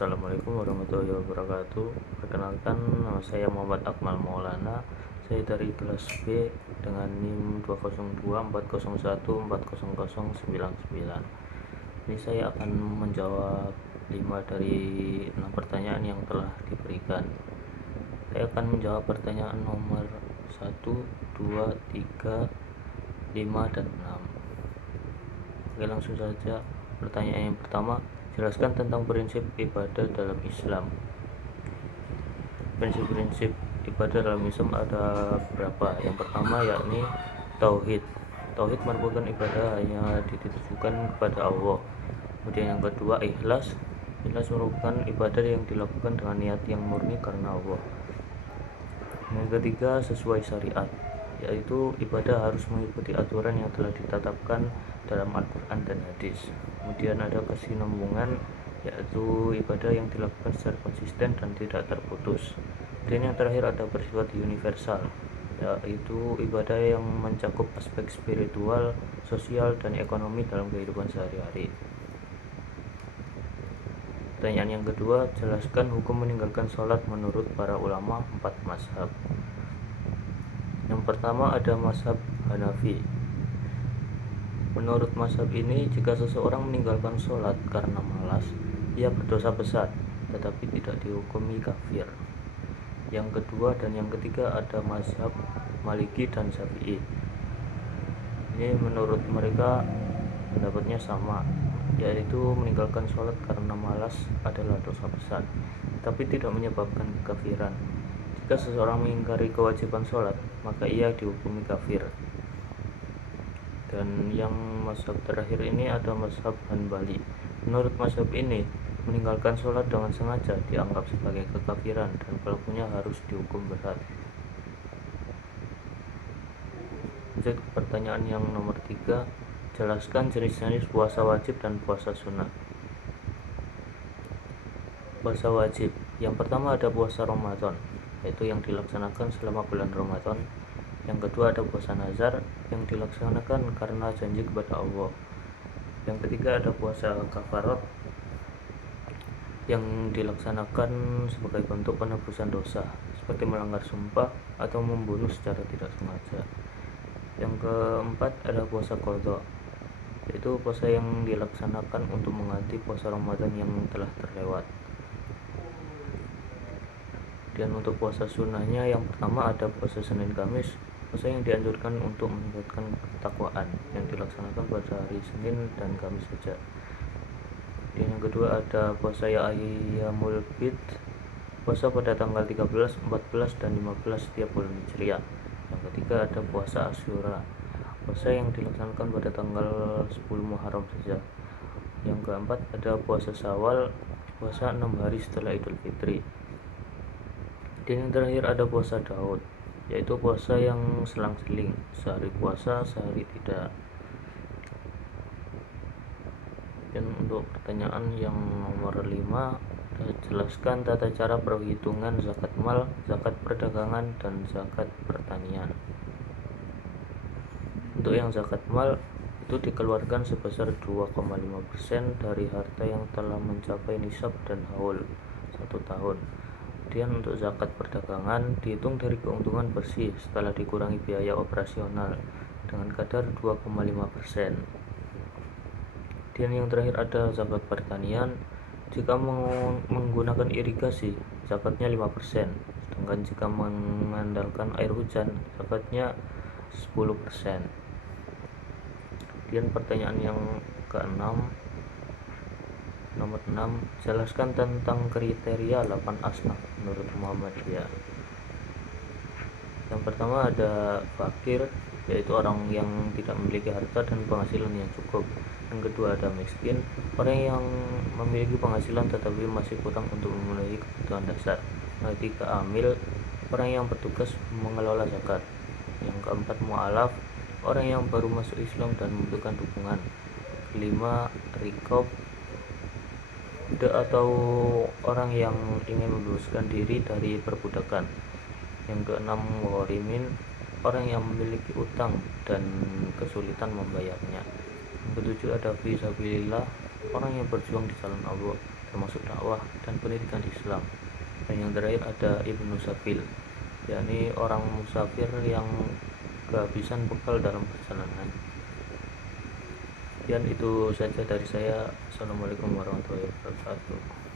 Assalamualaikum warahmatullahi wabarakatuh. Perkenalkan, nama saya Muhammad Akmal Maulana. Saya dari kelas B dengan NIM 2024014014099. Ini saya akan menjawab 5 dari 6 pertanyaan yang telah diberikan. Saya akan menjawab pertanyaan nomor 1, 2, 3, 5, dan 6. Oke, langsung saja. Pertanyaan yang pertama, jelaskan tentang prinsip ibadah dalam Islam. Prinsip-prinsip ibadah dalam Islam ada berapa? Yang pertama yakni tauhid. Tauhid merupakan ibadah hanya ditujukan kepada Allah. Kemudian yang kedua, ikhlas. Ikhlas merupakan ibadah yang dilakukan dengan niat yang murni karena Allah. Yang ketiga, sesuai syariat, yaitu ibadah harus mengikuti aturan yang telah ditetapkan dalam Al-Quran dan hadis. Kemudian ada kesinambungan, yaitu ibadah yang dilakukan secara konsisten dan tidak terputus. Dan yang terakhir ada bersifat universal, yaitu ibadah yang mencakup aspek spiritual, sosial, dan ekonomi dalam kehidupan sehari-hari. Pertanyaan yang kedua, jelaskan hukum meninggalkan sholat menurut para ulama 4 mazhab. Yang pertama ada mazhab Hanafi. Menurut mazhab ini, jika seseorang meninggalkan sholat karena malas, ia berdosa besar, tetapi tidak dihukumi kafir. Yang kedua dan yang ketiga ada mazhab Maliki dan Syafi'i. Ini menurut mereka pendapatnya sama, yaitu meninggalkan sholat karena malas adalah dosa besar, tapi tidak menyebabkan kekafiran. Jika seseorang mengingkari kewajiban sholat, maka ia dihukumi kafir. Dan yang mazhab terakhir ini ada mazhab Hanbali. Menurut mazhab ini, meninggalkan sholat dengan sengaja dianggap sebagai kekafiran dan pelakunya harus dihukum berat. Lanjut ke pertanyaan yang nomor 3, jelaskan jenis-jenis puasa wajib dan puasa sunnah. Puasa wajib, yang pertama ada puasa Ramadan, yaitu yang dilaksanakan selama bulan Ramadan. Yang kedua ada puasa nazar, yang dilaksanakan karena janji kepada Allah. Yang ketiga ada puasa kafarat, yang dilaksanakan sebagai bentuk penebusan dosa, seperti melanggar sumpah atau membunuh secara tidak sengaja. Yang keempat ada puasa qadha, yaitu puasa yang dilaksanakan untuk mengganti puasa Ramadan yang telah terlewat. Dan untuk puasa sunnahnya, yang pertama ada puasa Senin Kamis, puasa yang dianjurkan untuk meningkatkan ketakwaan, yang dilaksanakan pada hari Senin dan Kamis saja. Dan yang kedua ada puasa Ayyamul Bid, puasa pada tanggal 13, 14, dan 15 setiap bulan Hijriah. Yang ketiga ada puasa Asyura, puasa yang dilaksanakan pada tanggal 10 Muharram saja. Yang keempat ada puasa Syawal, puasa 6 hari setelah Idul Fitri. Dan yang terakhir ada puasa Daud, yaitu puasa yang selang-seling, sehari puasa, sehari tidak. Dan untuk pertanyaan yang nomor 5, jelaskan tata cara perhitungan zakat mal, zakat perdagangan, dan zakat pertanian. Untuk yang zakat mal itu dikeluarkan sebesar 2,5% dari harta yang telah mencapai nisab dan haul 1 tahun. Kemudian untuk zakat perdagangan dihitung dari keuntungan bersih setelah dikurangi biaya operasional dengan kadar 2,5%. Dan yang terakhir ada zakat pertanian. Jika menggunakan irigasi, zakatnya 5%, sedangkan jika mengandalkan air hujan, zakatnya 10%. Dan pertanyaan yang ke-6, nomor 6, jelaskan tentang kriteria 8 asnaf menurut Muhammadiyah. Yang pertama ada fakir, yaitu orang yang tidak memiliki harta dan penghasilan yang cukup. Yang kedua ada miskin, orang yang memiliki penghasilan tetapi masih kurang untuk memenuhi kebutuhan dasar. Yang ketiga amil, orang yang bertugas mengelola zakat. Yang keempat mu'alaf, orang yang baru masuk Islam dan membutuhkan dukungan. Kelima rikob, atau orang yang ingin membebaskan diri dari perbudakan. Yang keenam ghorimin, orang yang memiliki utang dan kesulitan membayarnya. Yang ketujuh ada fisabilillah, orang yang berjuang di jalan Allah, termasuk dakwah dan pendidikan Islam. Dan yang terakhir ada Ibnu Sabil, yakni orang musafir yang kehabisan bekal dalam perjalanan. Dan itu saja dari saya. Assalamualaikum warahmatullahi wabarakatuh.